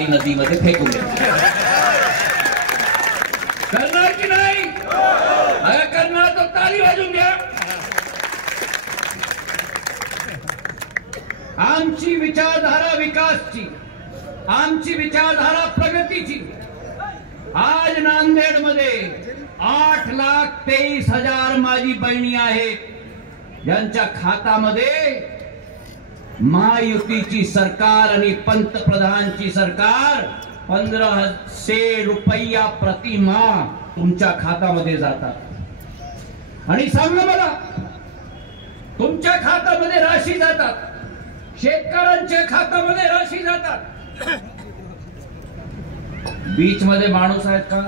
नदीमध्ये फेकून द्या. करणार की नाही? करणार तर ताली वाजून घ्या. आमची विचारधारा विकासची, आमची विचारधारा प्रगतीची. आज नांदेड मध्ये 8,23,000 माझी बहिणी आहेत ज्यांच्या खात्यामध्ये महायुतीची सरकार आणि पंतप्रधानची सरकार 1,500 रुपया प्रतिमाह तुमच्या खात्यामध्ये जातात. आणि सांगा मला, तुमच्या खात्यामध्ये राशी जातात, शेतकऱ्यांच्या खात्यामध्ये राशी जातात. बीच मध्ये माणूस आहेत का?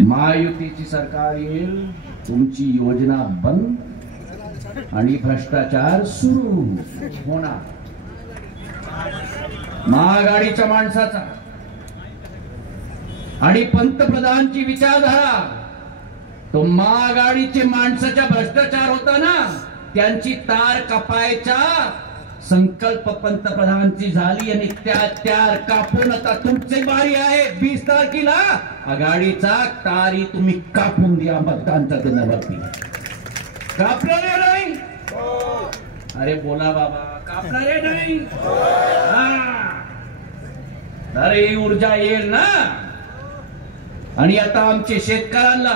महायुतीची सरकार येईल, तुमची योजना बंद आणि भ्रष्टाचार सुरू होणार. महाआघाडीच्या माणसाचा आणि पंतप्रधानची विचारधारा, तो महाआघाडीचे माणसाच्या भ्रष्टाचार होता ना, त्यांची तार कापायचा संकल्प पंतप्रधानची झाली आणि त्या तार कापून आता तुमची बारी आहे. 20 तारखेला आघाडीचा तारी तुम्ही कापून द्या मतदानच्या दिनावरती. कापणारे नाही? अरे बोला बाबा, कापणारे नाही? अरे ऊर्जा येईल ना. आणि आता आमचे शेतकऱ्यांना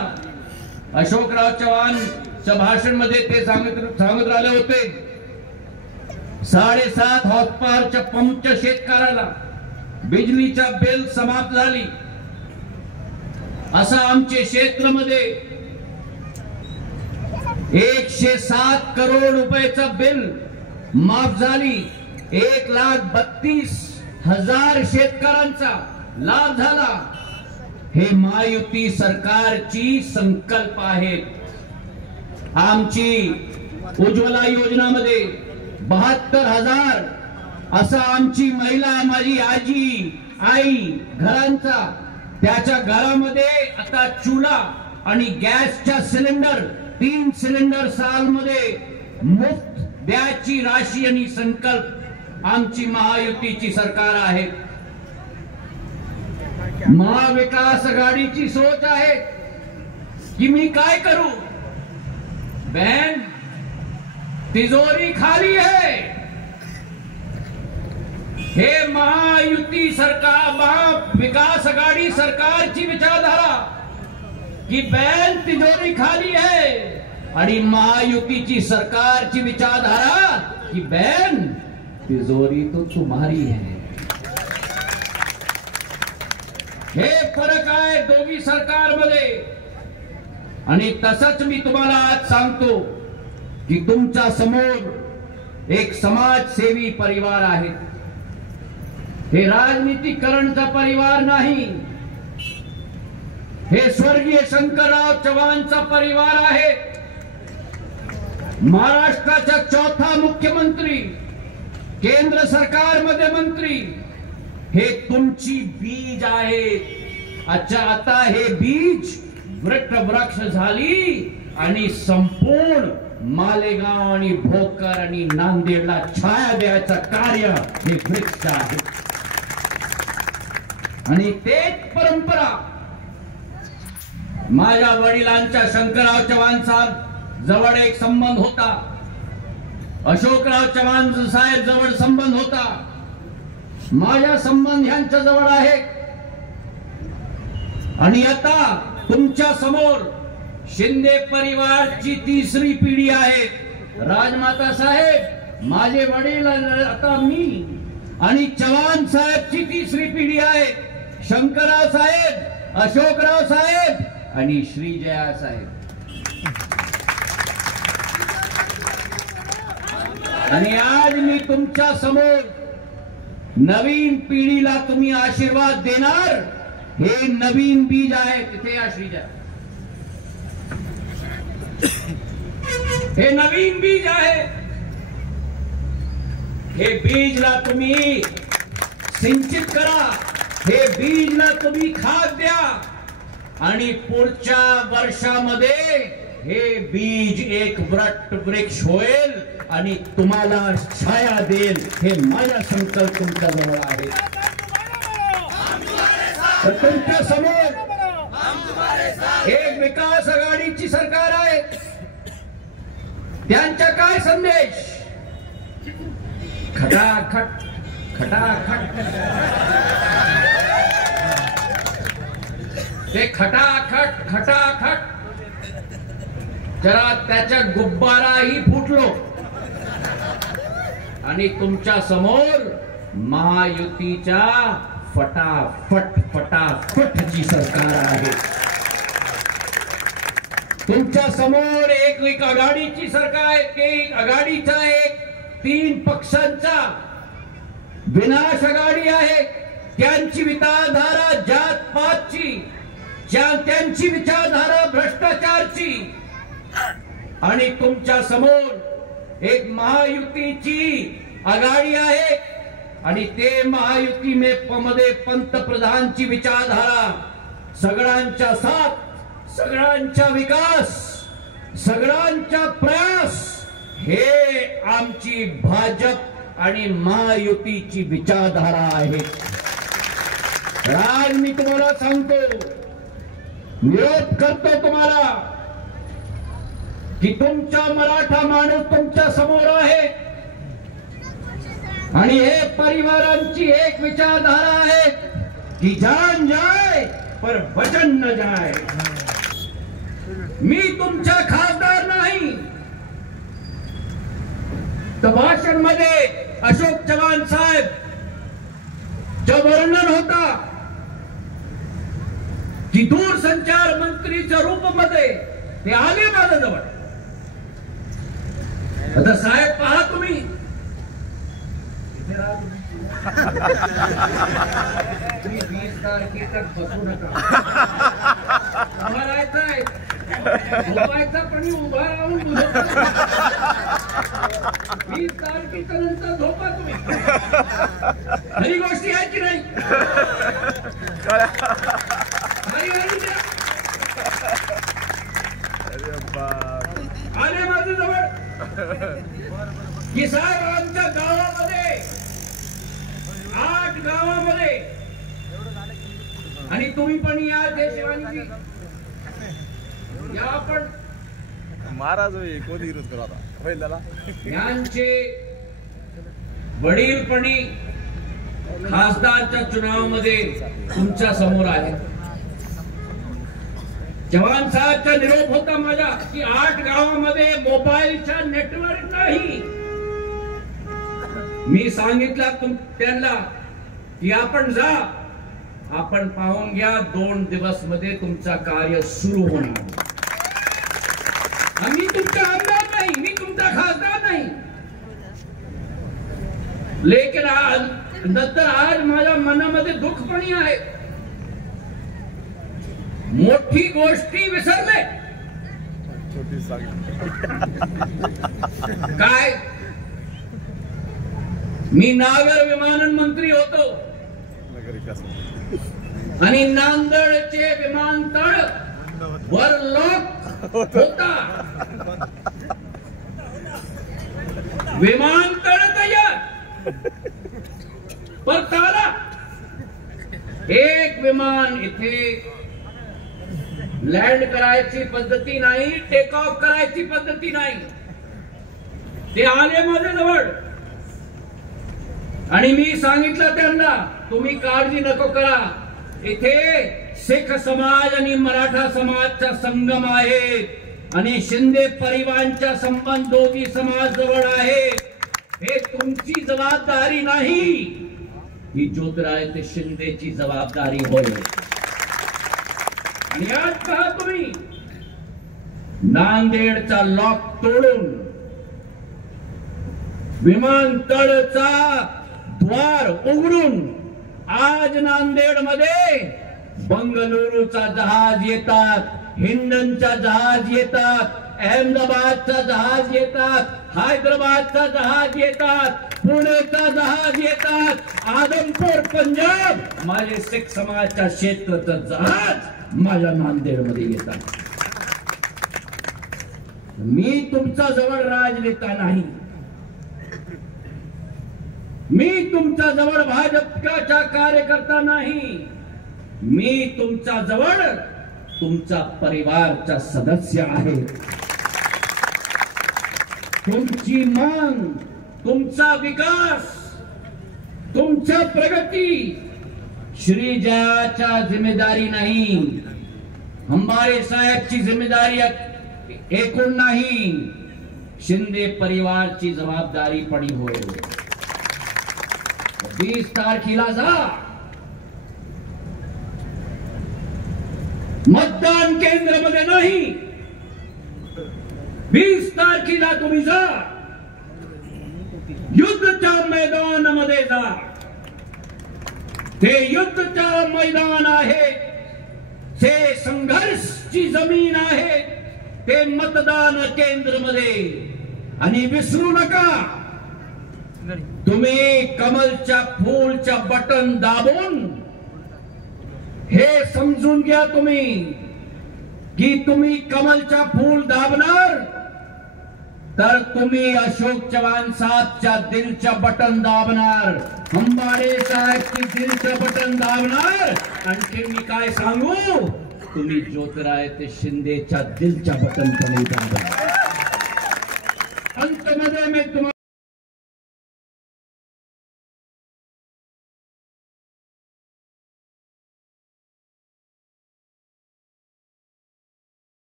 अशोकराव चव्हाणच्या भाषण मध्ये ते सांगत राहिले होते, 7.5 हॉर्सपावरच्या पंपच्या शेतकऱ्याला बिजलीचा बिल समाप्त झाली. असं आमचे क्षेत्रामध्ये 107 करोड रुपयाचा बिल माफ झाली. 1,32,000 शेतकऱ्यांचा लाभ झाला. हे महायुती सरकारची संकल्प आहेत. आमची उज्ज्वला योजनामध्ये 72,000 असा आमची महिला, माझी आजी, आई घरांचा, त्याच्या घरामध्ये आता चुला आणि गॅसच्या सिलेंडर 3 सिलेंडर सालमध्ये मुफ्त द्यायची राशी आणि संकल्प आमची महायुतीची सरकार आहे. महाविकास आघाडीची सोच आहे की मी काय करू, बहन तिजोरी खाली है. हे महायुती सरकार, महाविकास आघाडी सरकारची विचारधारा की बहन तिजोरी खाली है, आणि महायुतीची सरकारची विचारधारा की बहन तिजोरी तो तुम्हारी है. हे फरक आहे दोघी सरकारमध्ये. आणि तसंच मी तुम्हाला आज सांगतो की तुमच्या समोर एक समाजसेवी परिवार आहे. हे राजनीतिकरणचा परिवार नाही, हे स्वर्गीय शंकरराव चव्हाणचा परिवार आहे. महाराष्ट्राचा 4था मुख्यमंत्री, केंद्र सरकारमध्ये मंत्री, हे तुमची बीज आहेत. अच्छा, आता हे बीज वृक्ष झाली आणि संपूर्ण मालेगाव आणि भोकर आणि नांदेडला छाया द्यायचं कार्य हे वृक्ष आहे. आणि तेच परंपरा माझ्या वडिलांच्या शंकरराव चव्हाण साहेब जवळ एक संबंध होता, अशोकराव चव्हाण साहेब जवळ संबंध होता, माझ्या संबंध यांच्या जवळ आहे. आणि आता तुमच्या समोर शिंदे परिवारची 3री पिढी आहे. राजमाता साहेब, माझे वडील, आता मी, आणि चव्हाण साहेबची 3री पिढी आहे. शंकरराव साहेब, अशोकराव साहेब आणि श्रीजया साहेब. आणि आज मी तुमच्या समोर नवीन पिढीला तुम्ही आशीर्वाद देणार, हे नवीन बीज आहे. तिथे या श्रीजया, हे नवीन बीज आहे. हे बीजला तुम्ही सिंचित करा, हे बीजला तुम्ही खाद द्या, आणि पुढच्या वर्षामध्ये हे बीज एक वृक्ष होईल आणि तुम्हाला छाया देईल हे माझा संकल्प तुमच्या जवळ आहे. तुमच्या समोर एक विकास आघाडीची सरकार आहे. त्यांचा काय संदेश? खटाखट खटाखट ते खटाखट खटाखट जरा त्याच्या गुब्बाराही फुटलो आणि तुमच्या समोर महायुतीच्या फटाफट फटाफटची सरकार आहे. तुमच्या समोर एक आघाडीची सरकार, एक आघाडीचा एक 3 पक्षांचा विनाश आघाडी आहे. त्यांची विचारधारा जात पातची, त्यांची विचारधारा भ्रष्टाचारची. आणि तुमच्या समोर एक महायुतीची आघाडी आहे आणि ते महायुती मध्ये पंतप्रधानची विचारधारा, सगळ्यांचा साथ, सगळ्यांचा विकास, सगळ्यांचा प्रयास, हे आमची भाजप आणि महायुतीची विचारधारा आहे. आज मी तुम्हाला सांगतो, निरोप करतो तुम्हाला की तुमचा मराठा माणूस तुमच्या समोर आहे आणि हे परिवारांची एक विचारधारा आहे की जान जाए पर वचन न जाए. मी तुमचा खासदार नाही. तर भाषण मध्ये अशोक चव्हाण साहेब जो वर्णन होता की दूरसंचार मंत्रीच्या रूपामध्ये ते आले माझ्याजवळ. आता साहेब पहा, तुम्ही तुम्ही 20 तारखेतक बसू नका. मरायचंय झोपायचा पण उभा राहून 20 तारखेच्या नंतर झोपा तुम्ही. खरी गोष्टी आहे की नाही? आले माझ्या जवळ की साहेब आमच्या गावामध्ये 8 गावामध्ये, आणि तुम्ही पण या देशवानी या पण महाराज कोणी विरोध करा पहिल्याला यांचे वडीलपणी खासदारच्या चुनावामध्ये तुमच्या समोर आले. जवान साहेबचा निरोप होता माझा की 8 गावामध्ये मोबाईलचा नेटवर्क नाही. मी सांगितलं त्यांना की आपण जा, आपण पाहून घ्या, 2 दिवस मध्ये तुमचं कार्य सुरू होणार. आम्ही तुमचा आमदार नाही, मी तुमचा खासदार नाही. लेकिन आज नंतर आज माझ्या मनामध्ये दुःखपणी आहे. मोठी गोष्टी विसरले. काय? मी नागर विमानन मंत्री होतो आणि नांदेडचे विमानतळ वर लॉक होता. विमानतळ तयार, पर ताला एक विमान इथे लँड करायची पद्धती नाही, टेक ऑफ करायची पद्धती नाही. ते आले माझ्या जवळ आणि मी सांगितलं त्यांना, तुम्ही काळजी नको करा, इथे सिख समाज आणि मराठा समाजचा संगम आहे आणि शिंदे परिवारांचा संबंध दोघी समाज जवळ आहे. हे तुमची जबाबदारी नाही, ही ज्योतिरादित्य शिंदेची जबाबदारी होय. आणि आज पहा तुम्ही, नांदेडचा लॉक तोडून विमानतळचा द्वार उघडून आज नांदेड मध्ये बंगळुरूचा जहाज येतात, हिंडनचा जहाज येतात, अहमदाबादचा जहाज येतात, हैदराबादचा जहाज येतात, पुणेचा जहाज येतात, आदमपूर पंजाब माझे सिख समाजच्या क्षेत्राचं जहाज माझ्या नांदेड मध्ये येतात. मी तुमचा जवळ राजनेता नाही, मी तुमच्या जवळ भाजपच्या कार्यकर्ता नाही, मी तुमच्या जवळ तुमचा परिवारचा सदस्य आहे. तुमची मान, तुमचा विकास, तुमच्या प्रगती श्री जयाच्या जिम्मेदारी नहीं, हमारे साहेब की जिम्मेदारी एकूण नहीं, शिंदे परिवार की जबाबदारी पड़ी होय. 20 तारखेला जा, मतदान केंद्र मध्ये नाही, 20 तारखेला तुम्ही जा, युद्धच्या मैदानामध्ये जा. ते युद्धच्या मैदान आहे, ते संघर्षची जमीन आहे, ते मतदान केंद्र मध्ये. आणि विसरू नका, तुम्ही कमलच्या फूलच्या बटन दाबून हे समजून घ्या तुम्ही की तुम्ही कमलच्या फूल दाबणार तर तुम्ही अशोक चव्हाण साहेबच्या दिलच्या बटन दाबणार, हंबाडे साहेबची दिलचं बटन दाबणार. आणखी मी काय सांगू, तुम्ही ज्योतिरादित्य शिंदेच्या दिलच्या बटन तुम्ही दाबणार. अंतमध्ये मी तुम्हाला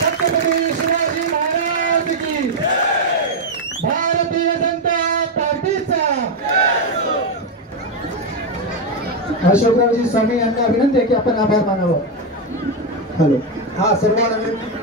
छत्रपती शिवाजी महाराज की, भारतीय जनता पार्टीचा. अशोकरावजी स्वामी यांना विनंती आहे की आपण आभार मानावं. हॅलो, हा सर्वांना विनंती.